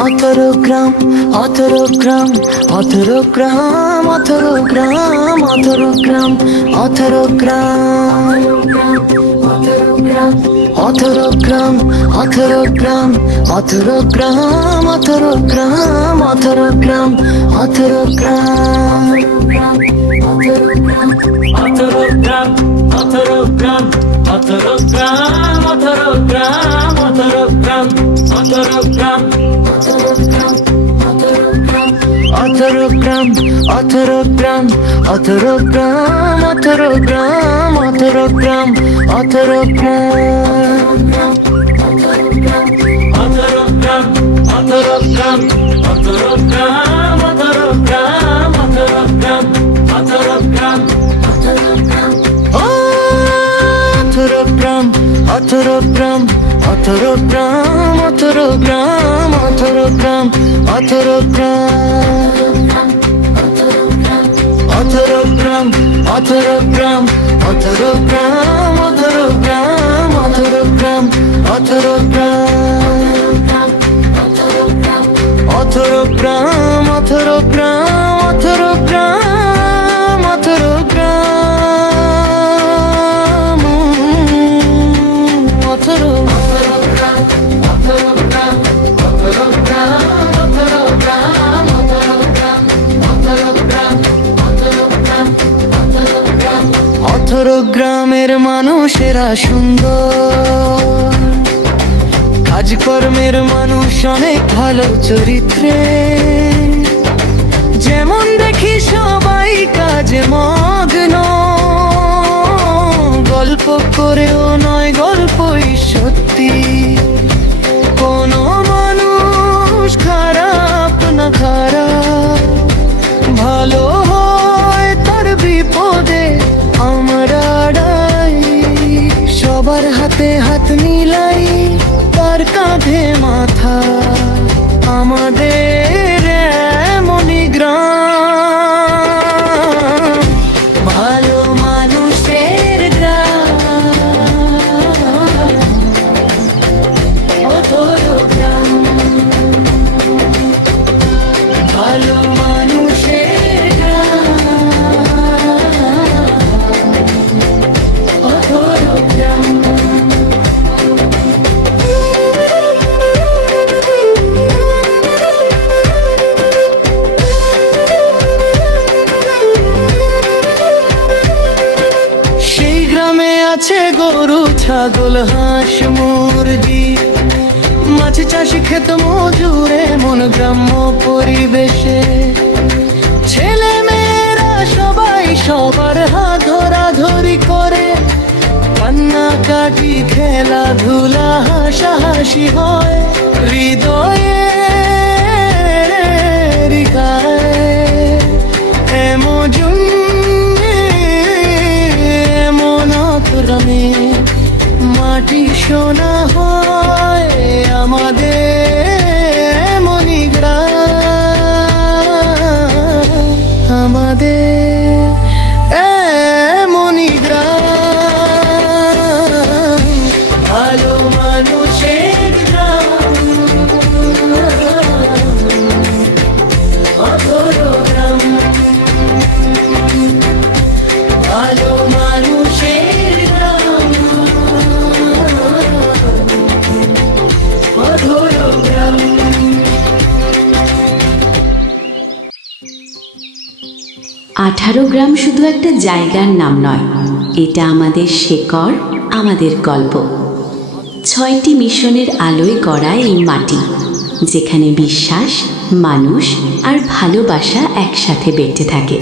অথরো গ্রাম অথরো গ্রাম অথরো গ্রাম অথরো গ্রাম অথরো গ্রাম অথরো গ্রাম অথরো গ্রাম অথরো গ্রাম অথরো গ্রাম অথরো গ্রাম অথরো গ্রাম অথরো গ্রাম গ্রাম অথরো গ্রাম অথরো গ্রাম অথরো গ্রাম অথরো গ্রাম অথরো গ্রাম অথরো গ্রাম অথরো গ্রাম অথরো গ্রাম অথরো গ্রাম অথরো গ্রাম অথরো গ্রাম অথরো গ্রাম অথরো গ্রাম অথরো গ্রাম অথরো গ্রাম অথরো গ্রাম অথরো গ্রাম অথরো গ্রাম অথরো গ্রাম অথরো গ্রাম অথরো গ্রামের মানুষেরা সুন্দর। কাজকর্মের মানুষ অনেক ভালো চরিত্রে। যেমন দেখি সবাই কাজে মগ্ন। গল্প করেও নয় গল্পই সত্যি। হাতে মিলাই তার কাঁধে মাথা আমাদের আছে গরু ছাগল হাঁস মুরগি মাছ চাষি ক্ষেত মজুরে মন গ্রাম্য পরিবেশে ছেলে মেয়েরা সবাই সবার হাত ধরাধরি করে কান্নাকাটি খেলাধুলা হাসাহাসি হয় হৃদয়ে এমন সোনা হয়। আঠারো গ্রাম শুধু একটা জায়গার নাম নয়। এটা আমাদের শেকড়, আমাদের গল্প। ছয়টি মিশনের আলোয় গড়া এই মাটি, যেখানে বিশ্বাস, মানুষ আর ভালোবাসা একসাথে বেঁচে থাকে।